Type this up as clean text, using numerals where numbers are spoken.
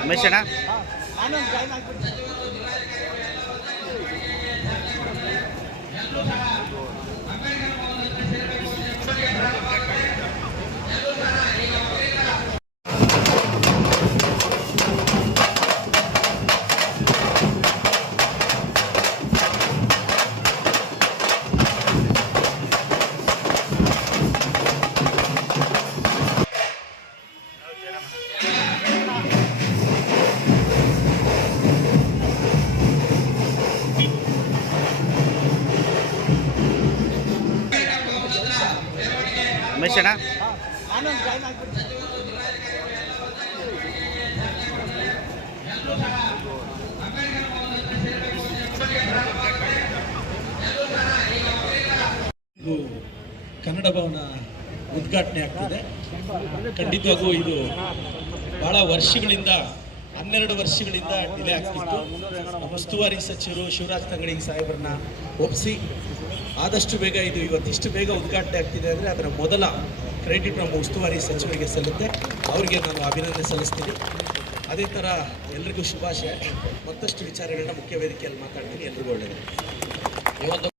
ರಮೇಶ್ ಅಣ್ಣ ರಮೇಶ್ ಅಣ್ಣ ಇದು ಕನ್ನಡ ಭವನ ಉದ್ಘಾಟನೆ ಆಗ್ತಿದೆ. ಖಂಡಿತವಾಗೂ ಇದು ಬಹಳ ವರ್ಷಗಳಿಂದ 12 ವರ್ಷಗಳಿಂದ ಡಿಲೇ ಆಗ್ತಿತ್ತು. ಉಸ್ತುವಾರಿ ಸಚಿವರು ಶಿವರಾಜ್ ತಂಗಡಿ ಸಾಹೇಬರನ್ನ ಒಪ್ಪಿಸಿ ಆದಷ್ಟು ಬೇಗ ಇದು ಇವತ್ತಿಷ್ಟು ಬೇಗ ಉದ್ಘಾಟನೆ ಆಗ್ತಿದೆ ಅಂದರೆ ಅದರ ಮೊದಲ ಕ್ರೆಡಿಟ್ ನಮ್ಮ ಉಸ್ತುವಾರಿ ಸಚಿವರಿಗೆ ಸಲ್ಲುತ್ತೆ. ಅವರಿಗೆ ನಾನು ಅಭಿನಂದನೆ ಸಲ್ಲಿಸ್ತೀನಿ. ಅದೇ ಥರ ಎಲ್ರಿಗೂ ಶುಭಾಶಯ. ಮತ್ತಷ್ಟು ವಿಚಾರಗಳನ್ನ ಮುಖ್ಯ ವೇದಿಕೆಯಲ್ಲಿ ಮಾತಾಡ್ತೀನಿ. ಎಲ್ರಿಗೂ ಒಳ್ಳೆಯದು.